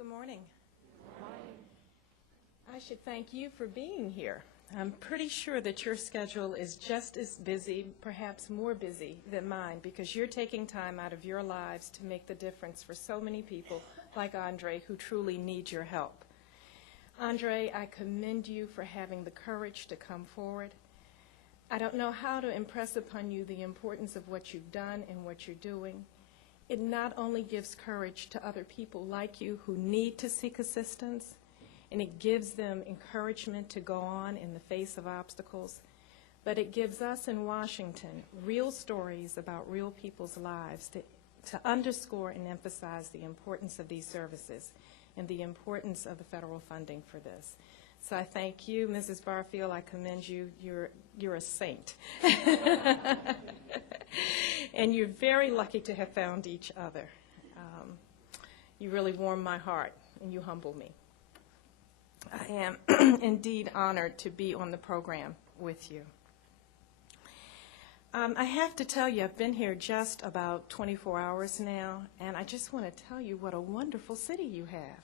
Good morning. I should thank you for being here. I'm pretty sure that your schedule is just as busy, perhaps more busy than mine, because you're taking time out of your lives to make the difference for so many people like Andre who truly need your help. Andre, I commend you for having the courage to come forward. I don't know how to impress upon you the importance of what you've done and what you're doing. It not only gives courage to other people like you who need to seek assistance, and it gives them encouragement to go on in the face of obstacles, but it gives us in Washington real stories about real people's lives to underscore and emphasize the importance of these services and the importance of the federal funding for this. So I thank you, Mrs. Barfield. I commend you. You're a saint. And you're very lucky to have found each other. You really warm my heart, and you humble me. I am indeed honored to be on the program with you. I have to tell you, I've been here just about 24 hours now, and I just want to tell you what a wonderful city you have.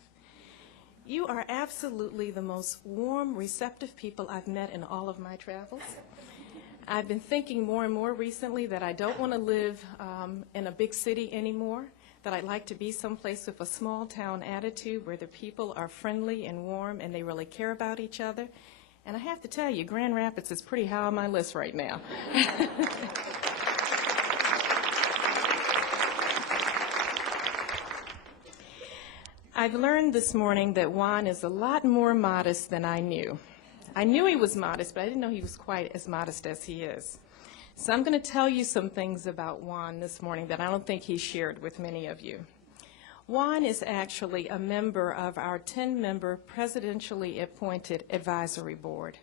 You are absolutely the most warm, receptive people I've met in all of my travels. I've been thinking more and more recently that I don't want to live in a big city anymore, that I'd like to be someplace with a small town attitude where the people are friendly and warm and they really care about each other. And I have to tell you, Grand Rapids is pretty high on my list right now. I've learned this morning that Juan is a lot more modest than I knew. I knew he was modest, but I didn't know he was quite as modest as he is. So I'm going to tell you some things about Juan this morning that I don't think he shared with many of you. Juan is actually a member of our 10-member presidentially appointed advisory board.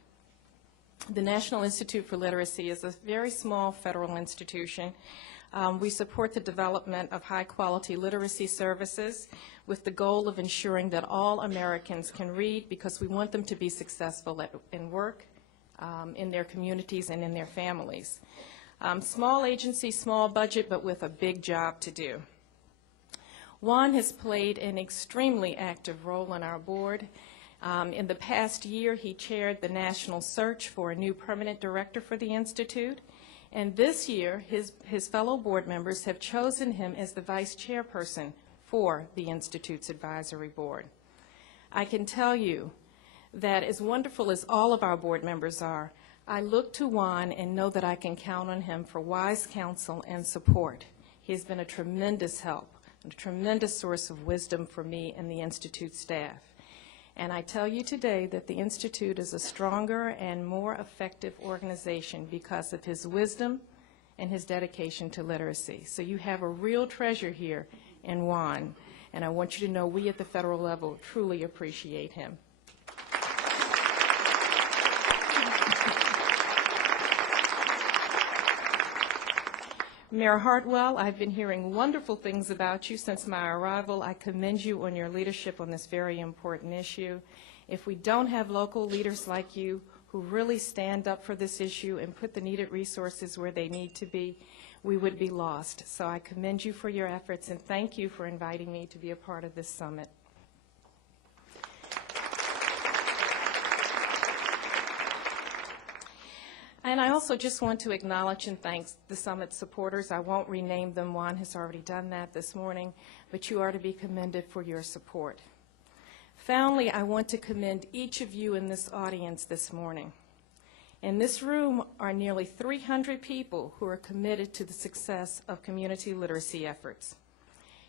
The National Institute for Literacy is a very small federal institution. We support the development of high-quality literacy services with the goal of ensuring that all Americans can read, because we want them to be successful in work, in their communities, and in their families. Small agency, small budget, but with a big job to do. Juan has played an extremely active role on our board. In the past year, he chaired the national search for a new permanent director for the Institute. And this year, his fellow board members have chosen him as the vice chairperson for the Institute's advisory board. I can tell you that as wonderful as all of our board members are, I look to Juan and know that I can count on him for wise counsel and support. He has been a tremendous help, a tremendous source of wisdom for me and the Institute staff. And I tell you today that the Institute is a stronger and more effective organization because of his wisdom and his dedication to literacy. So you have a real treasure here in Juan, and I want you to know we at the federal level truly appreciate him. Mayor Hartwell, I've been hearing wonderful things about you since my arrival. I commend you on your leadership on this very important issue. If we don't have local leaders like you who really stand up for this issue and put the needed resources where they need to be, we would be lost. So I commend you for your efforts, and thank you for inviting me to be a part of this summit. And I also just want to acknowledge and thank the summit supporters. I won't rename them. Juan has already done that this morning, but you are to be commended for your support. Finally, I want to commend each of you in this audience this morning. In this room are nearly 300 people who are committed to the success of community literacy efforts.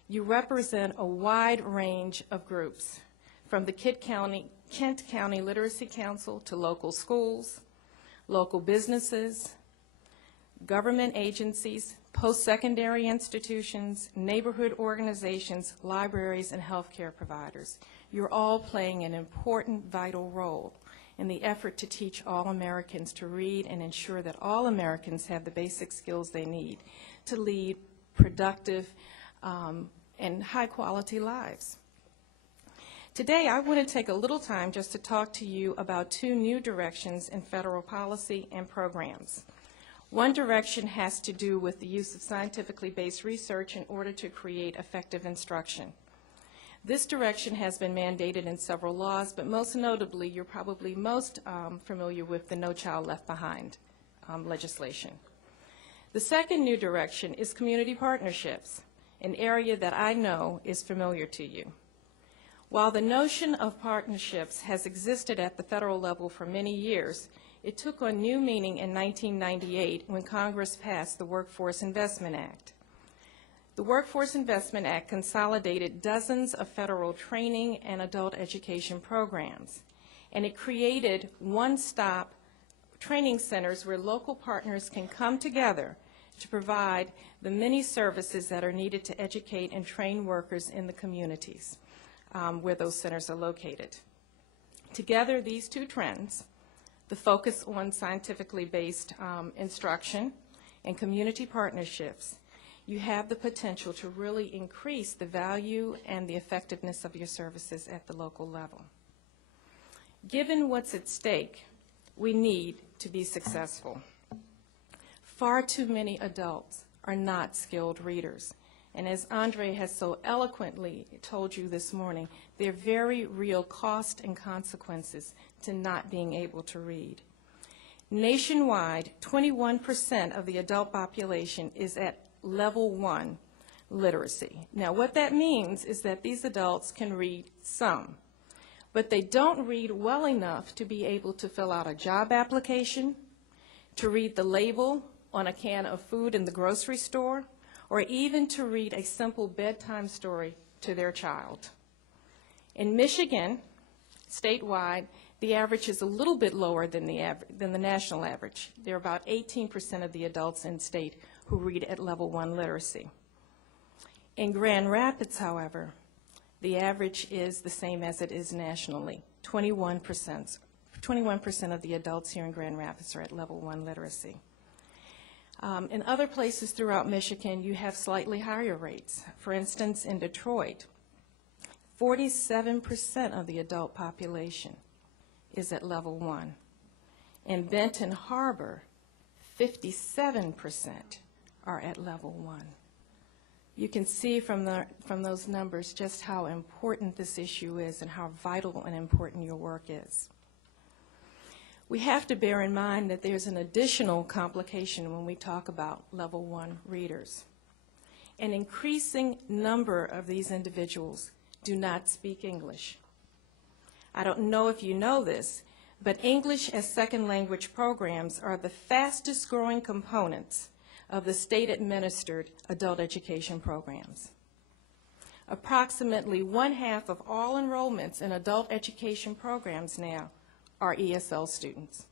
You represent a wide range of groups, from the Kent County Literacy Council to local schools, local businesses, government agencies, post-secondary institutions, neighborhood organizations, libraries, and healthcare providers. You're all playing an important, vital role in the effort to teach all Americans to read and ensure that all Americans have the basic skills they need to lead productive and high-quality lives. Today, I want to take a little time just to talk to you about two new directions in federal policy and programs. One direction has to do with the use of scientifically based research in order to create effective instruction. This direction has been mandated in several laws, but most notably, you're probably most familiar with the No Child Left Behind legislation. The second new direction is community partnerships, an area that I know is familiar to you. While the notion of partnerships has existed at the federal level for many years, it took on new meaning in 1998 when Congress passed the Workforce Investment Act. The Workforce Investment Act consolidated dozens of federal training and adult education programs, and it created one-stop training centers where local partners can come together to provide the many services that are needed to educate and train workers in the communities where those centers are located. Together, these two trends, the focus on scientifically based instruction and community partnerships, you have the potential to really increase the value and the effectiveness of your services at the local level. Given what's at stake, we need to be successful. Far too many adults are not skilled readers. And as Andre has so eloquently told you this morning, there are very real costs and consequences to not being able to read. Nationwide, 21% of the adult population is at level 1 literacy. Now, what that means is that these adults can read some, but they don't read well enough to be able to fill out a job application, to read the label on a can of food in the grocery store, or even to read a simple bedtime story to their child. In Michigan, statewide, the average is a little bit lower than the national average. There are about 18% of the adults in state who read at level 1 literacy. In Grand Rapids, however, the average is the same as it is nationally. 21% of the adults here in Grand Rapids are at level 1 literacy. In other places throughout Michigan, you have slightly higher rates. For instance, in Detroit, 47% of the adult population is at level 1. In Benton Harbor, 57% are at level 1. You can see from those numbers just how important this issue is and how vital and important your work is. We have to bear in mind that there's an additional complication when we talk about level 1 readers. An increasing number of these individuals do not speak English. I don't know if you know this, but English as second language programs are the fastest growing components of the state-administered adult education programs. Approximately 1/2 of all enrollments in adult education programs now are ESL students.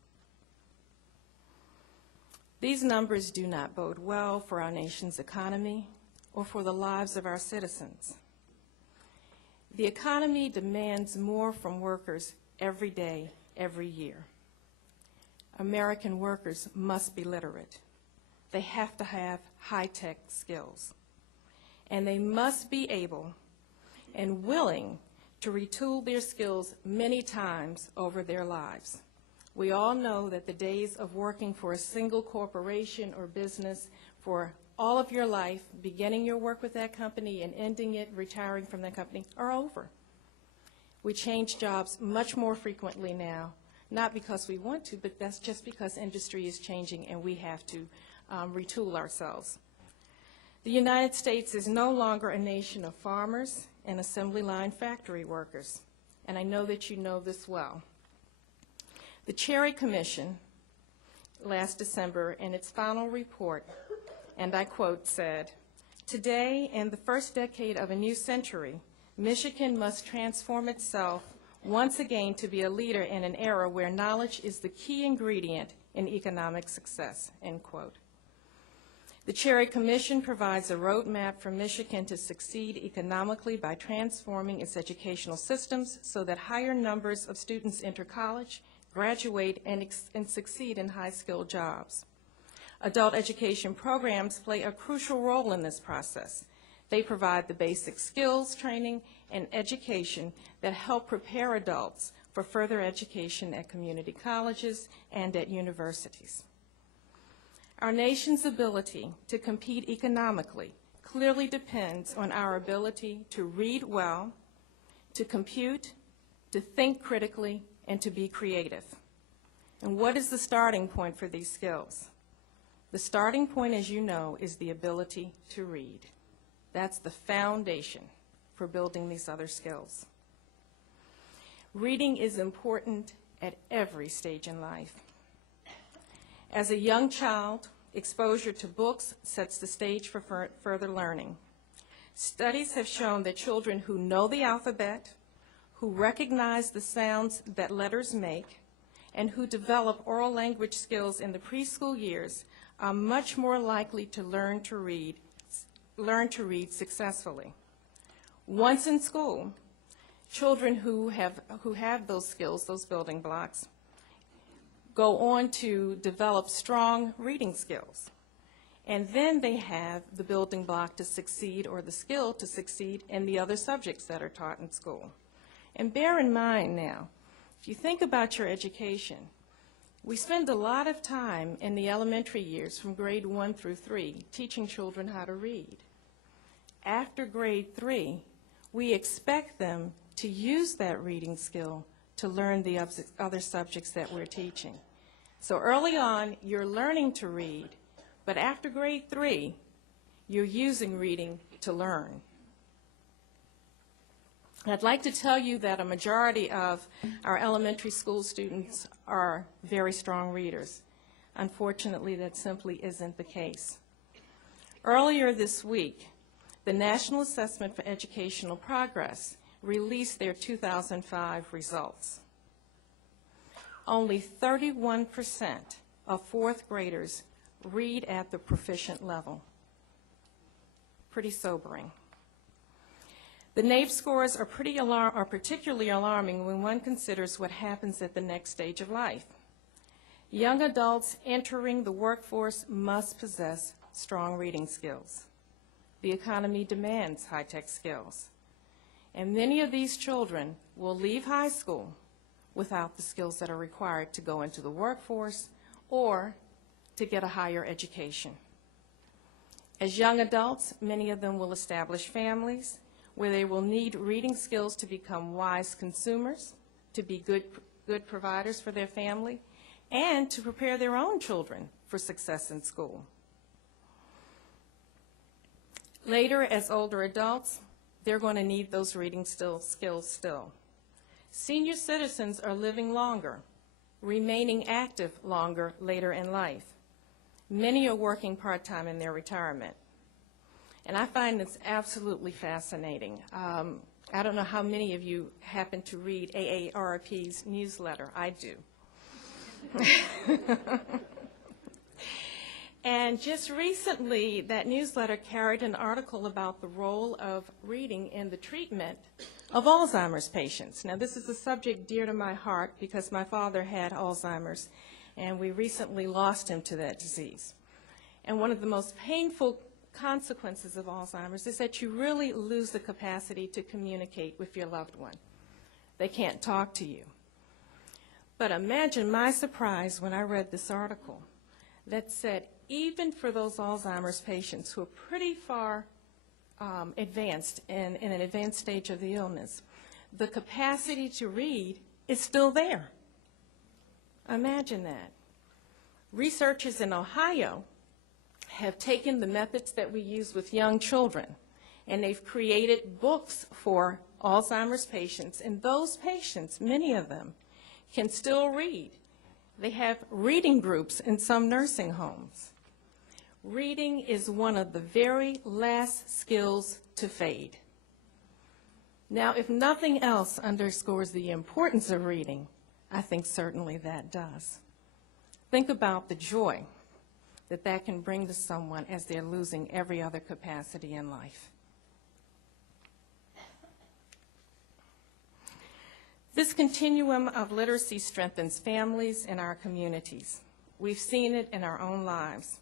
These numbers do not bode well for our nation's economy or for the lives of our citizens. The economy demands more from workers every day, every year. American workers must be literate. They have to have high-tech skills. And they must be able and willing to retool their skills many times over their lives. We all know that the days of working for a single corporation or business for all of your life, beginning your work with that company and ending it, retiring from that company, are over. We change jobs much more frequently now, not because we want to, but that's just because industry is changing and we have to retool ourselves. The United States is no longer a nation of farmers and assembly line factory workers, and I know that you know this well. The Cherry Commission last December in its final report, and I quote, said, "Today, in the first decade of a new century, Michigan must transform itself once again to be a leader in an era where knowledge is the key ingredient in economic success," end quote. The Cherry Commission provides a roadmap for Michigan to succeed economically by transforming its educational systems so that higher numbers of students enter college, graduate, and succeed in high-skilled jobs. Adult education programs play a crucial role in this process. They provide the basic skills, training, and education that help prepare adults for further education at community colleges and at universities. Our nation's ability to compete economically clearly depends on our ability to read well, to compute, to think critically, and to be creative. And what is the starting point for these skills? The starting point, as you know, is the ability to read. That's the foundation for building these other skills. Reading is important at every stage in life. As a young child, exposure to books sets the stage for further learning. Studies have shown that children who know the alphabet, who recognize the sounds that letters make, and who develop oral language skills in the preschool years are much more likely to learn to read successfully. Once in school, children who have those skills, those building blocks, go on to develop strong reading skills. And then they have the building block to succeed, or the skill to succeed, in the other subjects that are taught in school. And bear in mind now, if you think about your education, we spend a lot of time in the elementary years from grade 1 through 3 teaching children how to read. After grade 3, we expect them to use that reading skill to learn the other subjects that we're teaching. So early on, you're learning to read, but after grade 3, you're using reading to learn. I'd like to tell you that a majority of our elementary school students are very strong readers. Unfortunately, that simply isn't the case. Earlier this week, the National Assessment for Educational Progress released their 2005 results. Only 31% of fourth graders read at the proficient level. Pretty sobering. The NAEP scores are particularly alarming when one considers what happens at the next stage of life. Young adults entering the workforce must possess strong reading skills. The economy demands high-tech skills. And many of these children will leave high school without the skills that are required to go into the workforce or to get a higher education. As young adults, many of them will establish families where they will need reading skills to become wise consumers, to be good providers for their family, and to prepare their own children for success in school. Later, as older adults, they're going to need those reading skills still. Senior citizens are living longer, remaining active longer later in life. Many are working part-time in their retirement. And I find this absolutely fascinating. I don't know how many of you happen to read AARP's newsletter. I do. And just recently, that newsletter carried an article about the role of reading in the treatment of Alzheimer's patients. Now, this is a subject dear to my heart because my father had Alzheimer's, and we recently lost him to that disease. And one of the most painful consequences of Alzheimer's is that you really lose the capacity to communicate with your loved one. They can't talk to you. But imagine my surprise when I read this article that said even for those Alzheimer's patients who are pretty far advanced in an advanced stage of the illness, the capacity to read is still there. Imagine that. Researchers in Ohio have taken the methods that we use with young children, and they've created books for Alzheimer's patients, and those patients, many of them, can still read. They have reading groups in some nursing homes. Reading is one of the very last skills to fade. Now, if nothing else underscores the importance of reading, I think certainly that does. Think about the joy that can bring to someone as they're losing every other capacity in life. This continuum of literacy strengthens families and our communities. We've seen it in our own lives.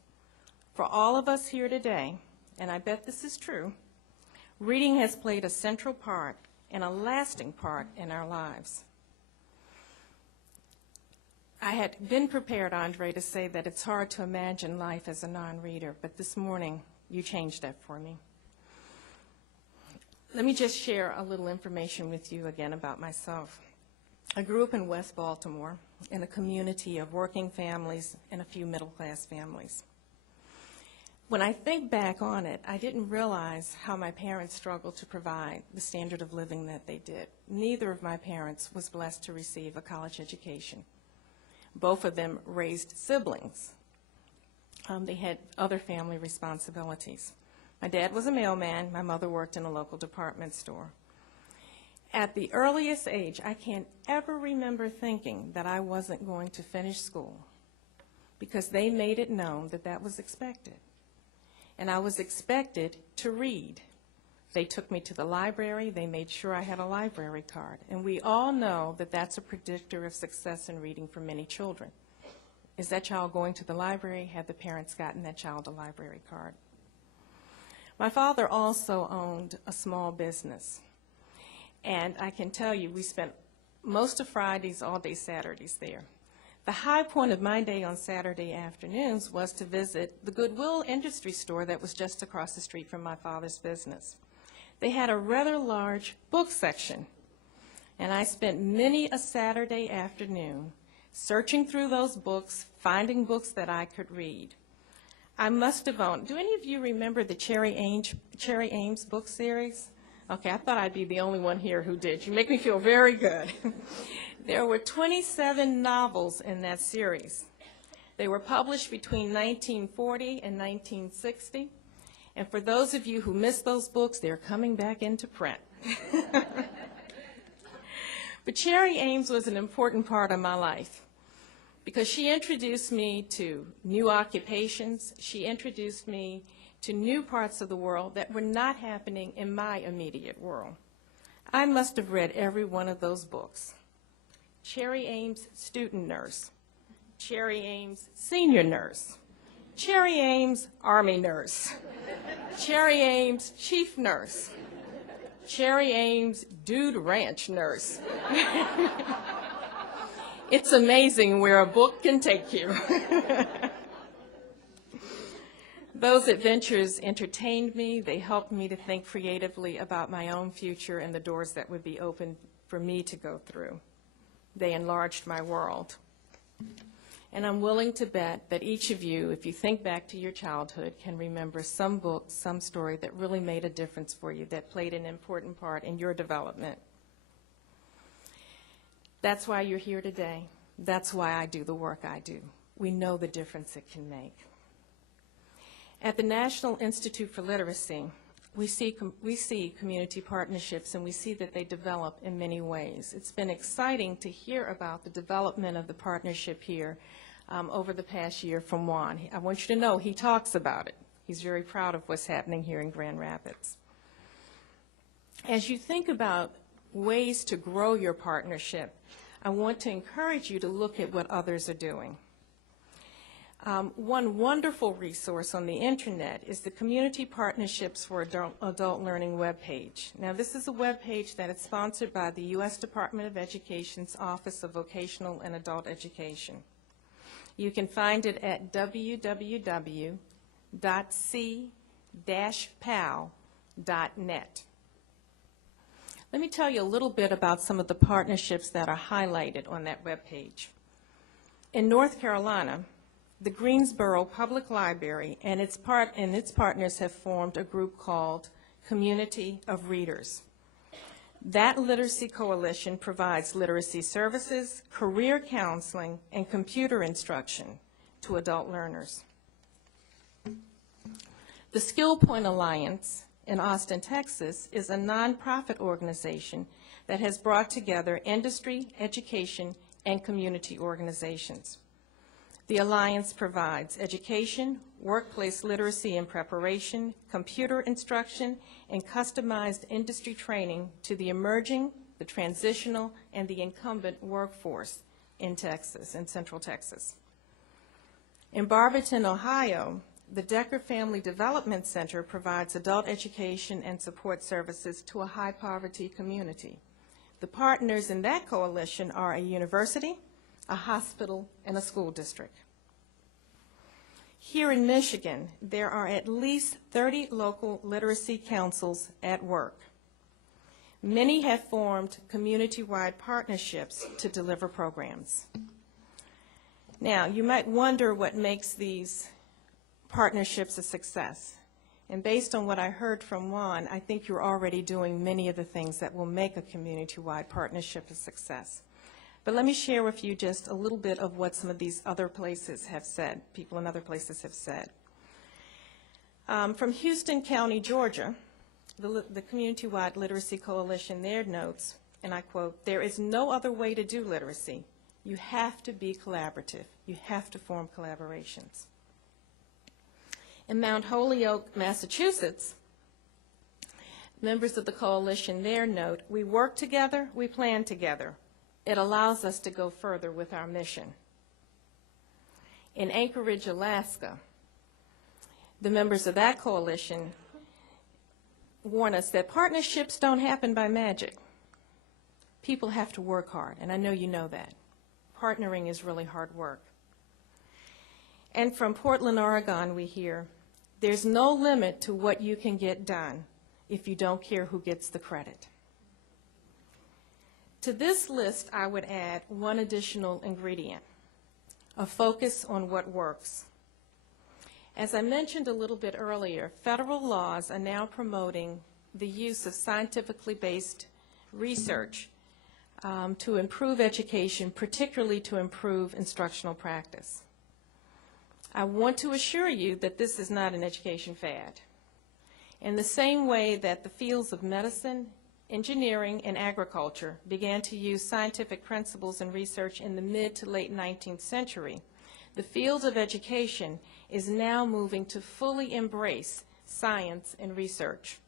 For all of us here today, and I bet this is true, reading has played a central part and a lasting part in our lives. I had been prepared, Andre, to say that it's hard to imagine life as a non-reader, but this morning you changed that for me. Let me just share a little information with you again about myself. I grew up in West Baltimore in a community of working families and a few middle-class families. When I think back on it, I didn't realize how my parents struggled to provide the standard of living that they did. Neither of my parents was blessed to receive a college education. Both of them raised siblings. They had other family responsibilities. My dad was a mailman. My mother worked in a local department store. At the earliest age, I can't ever remember thinking that I wasn't going to finish school because they made it known that that was expected. And I was expected to read. They took me to the library. They made sure I had a library card. And we all know that that's a predictor of success in reading for many children. Is that child going to the library? Had the parents gotten that child a library card? My father also owned a small business. And I can tell you, we spent most of Fridays, all day Saturdays there. The high point of my day on Saturday afternoons was to visit the Goodwill industry store that was just across the street from my father's business. They had a rather large book section, and I spent many a Saturday afternoon searching through those books, finding books that I could read. I must have owned, do any of you remember the Cherry Ames book series? Okay, I thought I'd be the only one here who did. You make me feel very good. There were 27 novels in that series. They were published between 1940 and 1960. And for those of you who missed those books, they're coming back into print. But Cherry Ames was an important part of my life because she introduced me to new occupations. She introduced me to new parts of the world that were not happening in my immediate world. I must have read every one of those books. Cherry Ames, student nurse. Cherry Ames, senior nurse. Cherry Ames, Army nurse. Cherry Ames, chief nurse. Cherry Ames, dude ranch nurse. It's amazing where a book can take you. Those adventures entertained me. They helped me to think creatively about my own future and the doors that would be open for me to go through. They enlarged my world. And I'm willing to bet that each of you, if you think back to your childhood, can remember some book, some story that really made a difference for you, that played an important part in your development. That's why you're here today. That's why I do the work I do. We know the difference it can make. At the National Institute for Literacy, we see community partnerships, and we see that they develop in many ways. It's been exciting to hear about the development of the partnership here over the past year from Juan. I want you to know he talks about it. He's very proud of what's happening here in Grand Rapids. As you think about ways to grow your partnership, I want to encourage you to look at what others are doing. One wonderful resource on the internet is the Community Partnerships for Adult Learning webpage. Now, this is a webpage that is sponsored by the U.S. Department of Education's Office of Vocational and Adult Education. You can find it at www.c-pal.net. Let me tell you a little bit about some of the partnerships that are highlighted on that webpage. In North Carolina, the Greensboro Public Library and its partners have formed a group called Community of Readers. That literacy coalition provides literacy services, career counseling, and computer instruction to adult learners. The Skill Point Alliance in Austin, Texas, is a nonprofit organization that has brought together industry, education, and community organizations. The Alliance provides education, workplace literacy and preparation, computer instruction, and customized industry training to the emerging, the transitional, and the incumbent workforce in Texas, in Central Texas. In Barberton, Ohio, the Decker Family Development Center provides adult education and support services to a high-poverty community. The partners in that coalition are a university, a hospital, and a school district. Here in Michigan, there are at least 30 local literacy councils at work. Many have formed community-wide partnerships to deliver programs. Now, you might wonder what makes these partnerships a success. And based on what I heard from Juan, I think you're already doing many of the things that will make a community-wide partnership a success. But let me share with you just a little bit of what some of these other places have said, people in other places have said. From Houston County, Georgia, the Community-Wide Literacy Coalition there notes, and I quote, "There is no other way to do literacy. You have to be collaborative. You have to form collaborations." In Mount Holyoke, Massachusetts, members of the coalition there note, "We work together, we plan together. It allows us to go further with our mission." In Anchorage, Alaska, the members of that coalition warn us that partnerships don't happen by magic. People have to work hard, and I know you know that. Partnering is really hard work. And from Portland, Oregon, we hear, "There's no limit to what you can get done if you don't care who gets the credit." To this list, I would add one additional ingredient, a focus on what works. As I mentioned a little bit earlier, federal laws are now promoting the use of scientifically based research to improve education, particularly to improve instructional practice. I want to assure you that this is not an education fad. In the same way that the fields of medicine, engineering, and agriculture began to use scientific principles and research in the mid to late 19th century, the field of education is now moving to fully embrace science and research.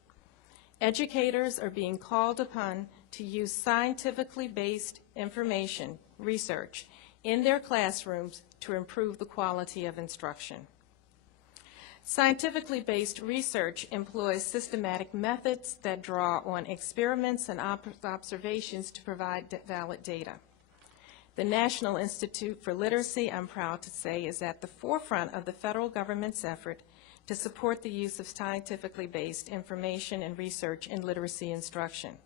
Educators are being called upon to use scientifically based information, research, in their classrooms to improve the quality of instruction. Scientifically based research employs systematic methods that draw on experiments and observations to provide valid data. The National Institute for Literacy, I'm proud to say, is at the forefront of the federal government's effort to support the use of scientifically based information and research in literacy instruction.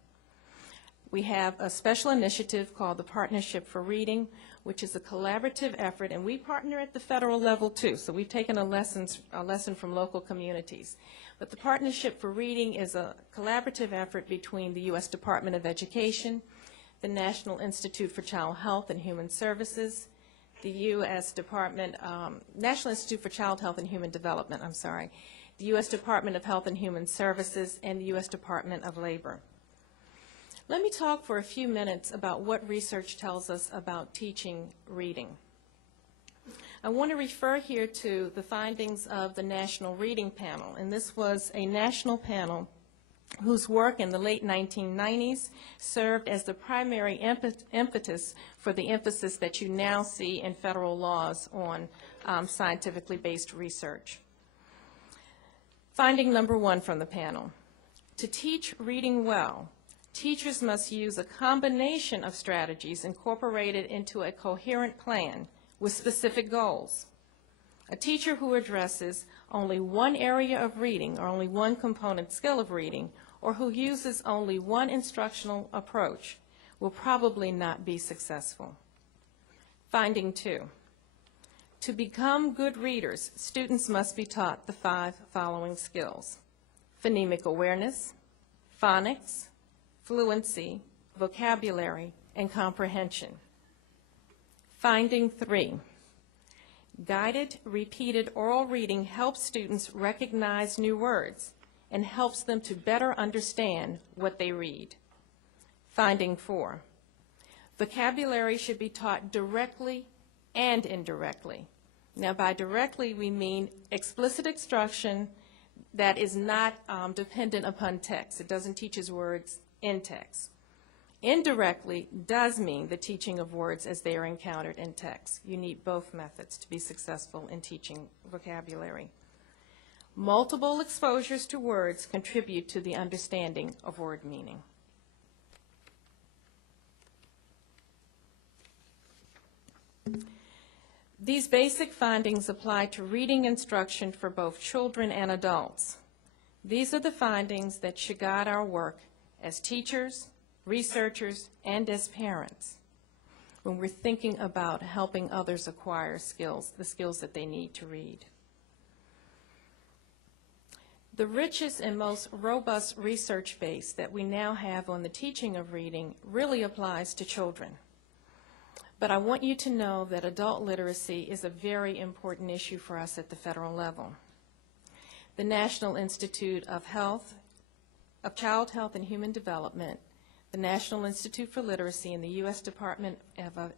We have a special initiative called the Partnership for Reading, which is a collaborative effort, and we partner at the federal level too, so we've taken a lesson from local communities. But the Partnership for Reading is a collaborative effort between the U.S. Department of Education, the National Institute for Child Health and Human Services, the U.S. National Institute for Child Health and Human Development, the U.S. Department of Health and Human Services, and the U.S. Department of Labor. Let me talk for a few minutes about what research tells us about teaching reading. I want to refer here to the findings of the National Reading Panel, and this was a national panel whose work in the late 1990s served as the primary impetus for the emphasis that you now see in federal laws on scientifically based research. Finding number one from the panel: to teach reading well, teachers must use a combination of strategies incorporated into a coherent plan with specific goals. A teacher who addresses only one area of reading or only one component skill of reading, or who uses only one instructional approach, will probably not be successful. Finding two: to become good readers, students must be taught the 5 following skills: phonemic awareness, phonics, fluency, vocabulary, and comprehension. Finding 3: guided, repeated oral reading helps students recognize new words and helps them to better understand what they read. Finding 4: vocabulary should be taught directly and indirectly. Now, by directly, we mean explicit instruction that is not dependent upon text. It doesn't teach us words in text. Indirectly does mean the teaching of words as they are encountered in text. You need both methods to be successful in teaching vocabulary. Multiple exposures to words contribute to the understanding of word meaning. These basic findings apply to reading instruction for both children and adults. These are the findings that should guide our work as teachers, researchers, and as parents when we're thinking about helping others acquire skills, the skills that they need to read. The richest and most robust research base that we now have on the teaching of reading really applies to children. But I want you to know that adult literacy is a very important issue for us at the federal level. The National Institute of Child Health and Human Development, the National Institute for Literacy, and the U.S. Department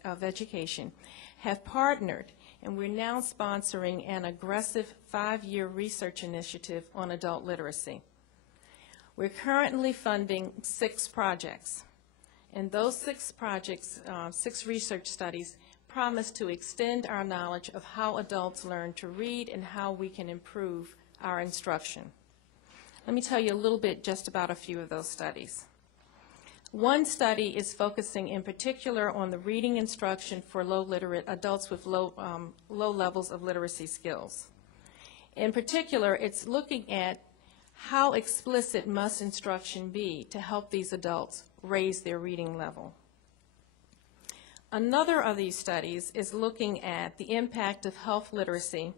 of Education have partnered, and we're now sponsoring an aggressive 5-year research initiative on adult literacy. We're currently funding 6 projects, and those 6 projects, 6 research studies, promise to extend our knowledge of how adults learn to read and how we can improve our instruction. Let me tell you a little bit just about a few of those studies. One study is focusing in particular on the reading instruction for adults with low levels of literacy skills. In particular, it's looking at how explicit must instruction be to help these adults raise their reading level. Another of these studies is looking at the impact of health literacy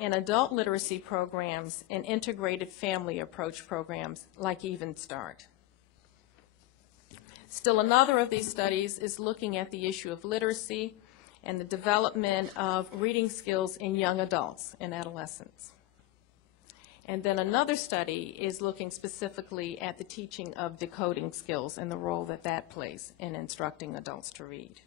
and adult literacy programs and integrated family approach programs like Even Start. Still another of these studies is looking at the issue of literacy and the development of reading skills in young adults and adolescents. And then another study is looking specifically at the teaching of decoding skills and the role that that plays in instructing adults to read.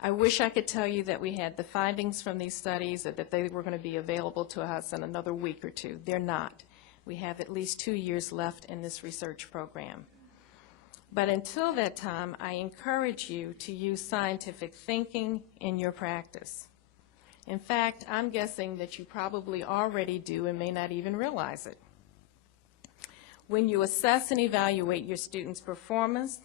I wish I could tell you that we had the findings from these studies or that they were going to be available to us in another week or two. They're not. We have at least 2 years left in this research program. But until that time, I encourage you to use scientific thinking in your practice. In fact, I'm guessing that you probably already do and may not even realize it. When you assess and evaluate your students' performance,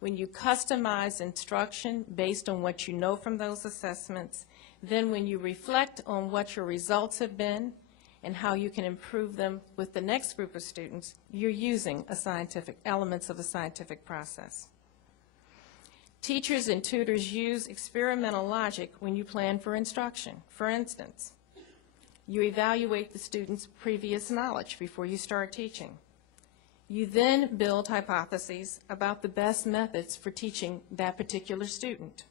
when you customize instruction based on what you know from those assessments, then when you reflect on what your results have been and how you can improve them with the next group of students, you're using elements of a scientific process. Teachers and tutors use experimental logic when you plan for instruction. For instance, you evaluate the student's previous knowledge before you start teaching. You then build hypotheses about the best methods for teaching that particular student.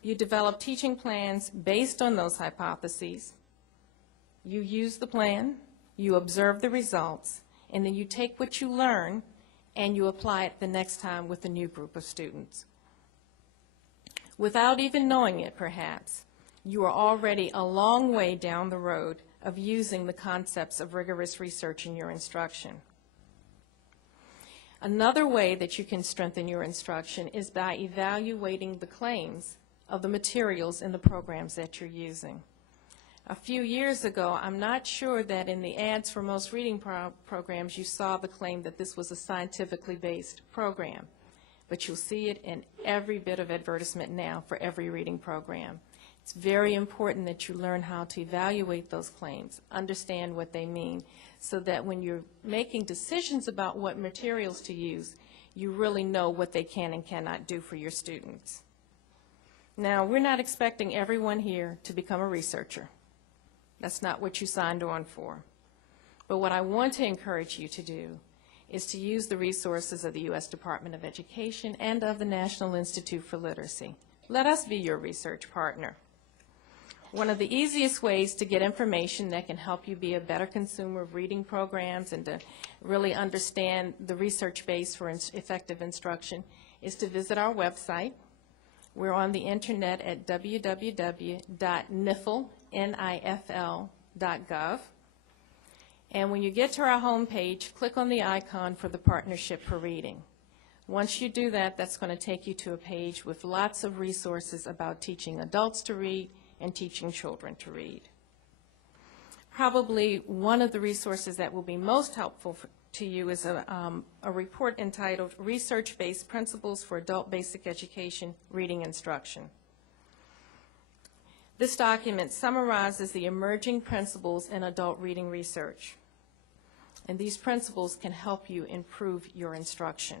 You develop teaching plans based on those hypotheses. You use the plan, you observe the results, and then you take what you learn and you apply it the next time with a new group of students. Without even knowing it, perhaps, you are already a long way down the road of using the concepts of rigorous research in your instruction. Another way that you can strengthen your instruction is by evaluating the claims of the materials in the programs that you're using. A few years ago, I'm not sure that in the ads for most reading programs you saw the claim that this was a scientifically based program, but you'll see it in every bit of advertisement now for every reading program. It's very important that you learn how to evaluate those claims, understand what they mean, so that when you're making decisions about what materials to use, you really know what they can and cannot do for your students. Now, we're not expecting everyone here to become a researcher. That's not what you signed on for. But what I want to encourage you to do is to use the resources of the U.S. Department of Education and of the National Institute for Literacy. Let us be your research partner. One of the easiest ways to get information that can help you be a better consumer of reading programs and to really understand the research base for effective instruction is to visit our website. We're on the internet at www.nifl.gov. And when you get to our home page, click on the icon for the Partnership for Reading. Once you do that, that's going to take you to a page with lots of resources about teaching adults to read and teaching children to read. Probably one of the resources that will be most helpful to you is a report entitled Research-Based Principles for Adult Basic Education Reading Instruction. This document summarizes the emerging principles in adult reading research. And these principles can help you improve your instruction.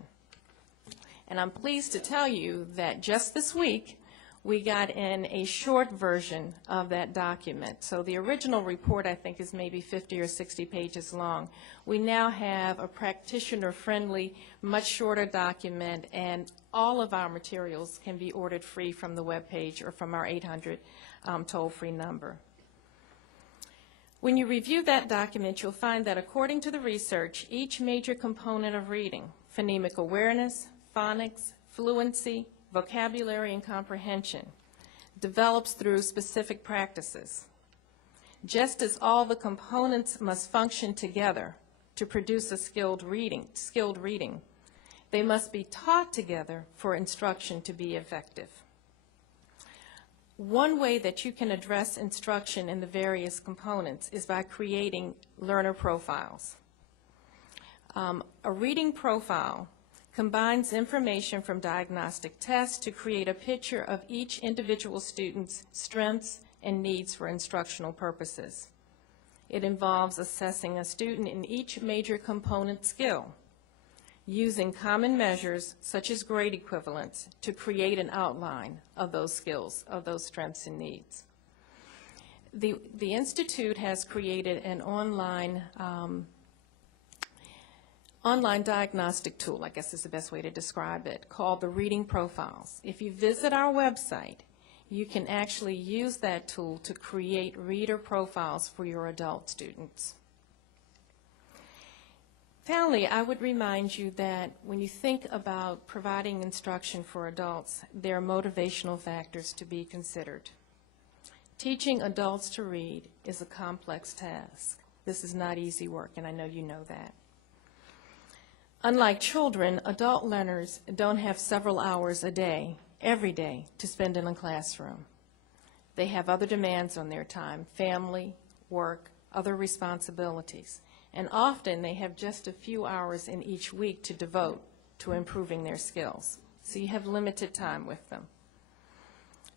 And I'm pleased to tell you that just this week, we got in a short version of that document. So the original report, I think, is maybe 50 or 60 pages long. We now have a practitioner-friendly, much shorter document, and all of our materials can be ordered free from the webpage or from our 800 toll-free number. When you review that document, you'll find that according to the research, each major component of reading, phonemic awareness, phonics, fluency, vocabulary, and comprehension, develops through specific practices. Just as all the components must function together to produce a skilled reading, they must be taught together for instruction to be effective. One way that you can address instruction in the various components is by creating learner profiles. A reading profile combines information from diagnostic tests to create a picture of each individual student's strengths and needs for instructional purposes. It involves assessing a student in each major component skill, using common measures such as grade equivalents to create an outline of those skills, of those strengths and needs. The Institute has created an online diagnostic tool, I guess is the best way to describe it, called the Reading Profiles. If you visit our website, you can actually use that tool to create reader profiles for your adult students. Finally, I would remind you that when you think about providing instruction for adults, there are motivational factors to be considered. Teaching adults to read is a complex task. This is not easy work, and I know you know that. Unlike children, adult learners don't have several hours a day, every day, to spend in a classroom. They have other demands on their time, family, work, other responsibilities, and often they have just a few hours in each week to devote to improving their skills. So you have limited time with them.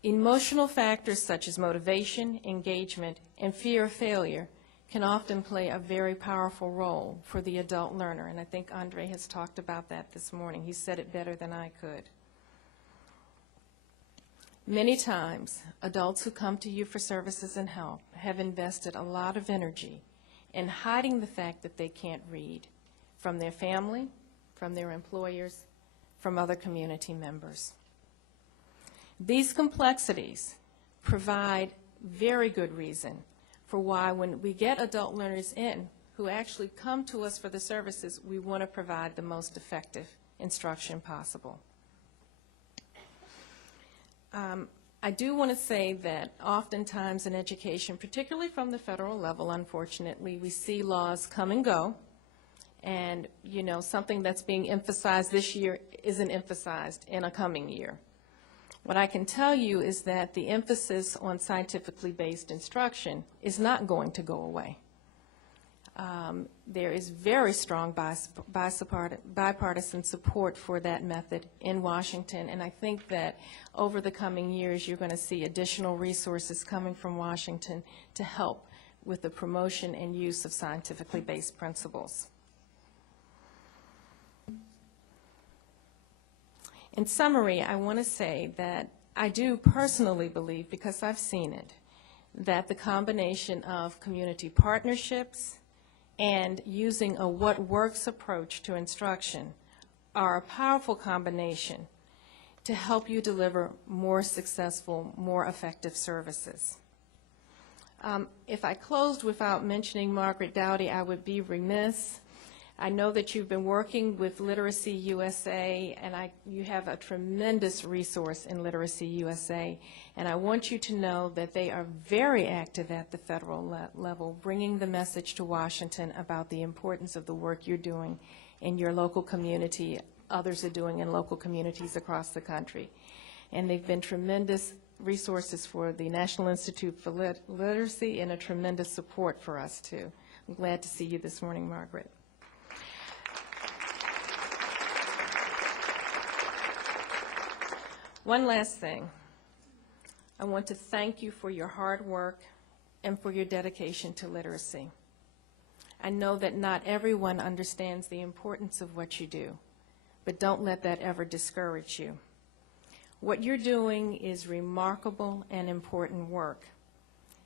Emotional factors such as motivation, engagement, and fear of failure can often play a very powerful role for the adult learner, and I think Andre has talked about that this morning. He said it better than I could. Many times, adults who come to you for services and help have invested a lot of energy in hiding the fact that they can't read from their family, from their employers, from other community members. These complexities provide very good reason for why when we get adult learners in who actually come to us for the services, we want to provide the most effective instruction possible. I do want to say that oftentimes in education, particularly from the federal level, unfortunately, we see laws come and go, and you know, something that's being emphasized this year isn't emphasized in a coming year. What I can tell you is that the emphasis on scientifically based instruction is not going to go away. There is very strong bipartisan support for that method in Washington, and I think that over the coming years you're going to see additional resources coming from Washington to help with the promotion and use of scientifically based principles. In summary, I want to say that I do personally believe, because I've seen it, that the combination of community partnerships and using a what works approach to instruction are a powerful combination to help you deliver more successful, more effective services. If I closed without mentioning Margaret Dowdy, I would be remiss. I know that you've been working with Literacy USA, and you have a tremendous resource in Literacy USA, and I want you to know that they are very active at the federal level, bringing the message to Washington about the importance of the work you're doing in your local community, others are doing in local communities across the country. And they've been tremendous resources for the National Institute for Literacy and a tremendous support for us, too. I'm glad to see you this morning, Margaret. One last thing. I want to thank you for your hard work and for your dedication to literacy. I know that not everyone understands the importance of what you do, but don't let that ever discourage you. What you're doing is remarkable and important work.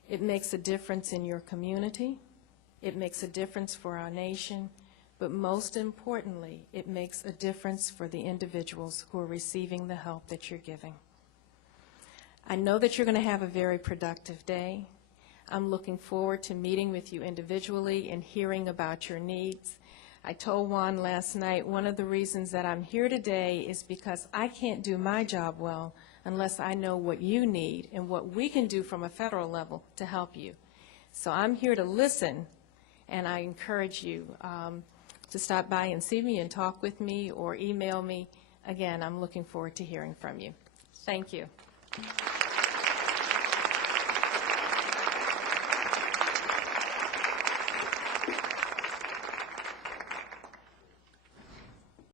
It makes a difference in your community. It makes a difference for our nation. But most importantly, it makes a difference for the individuals who are receiving the help that you're giving. I know that you're going to have a very productive day. I'm looking forward to meeting with you individually and hearing about your needs. I told Juan last night one of the reasons that I'm here today is because I can't do my job well unless I know what you need and what we can do from a federal level to help you. So I'm here to listen, and I encourage you to stop by and see me and talk with me or email me. Again, I'm looking forward to hearing from you. Thank you.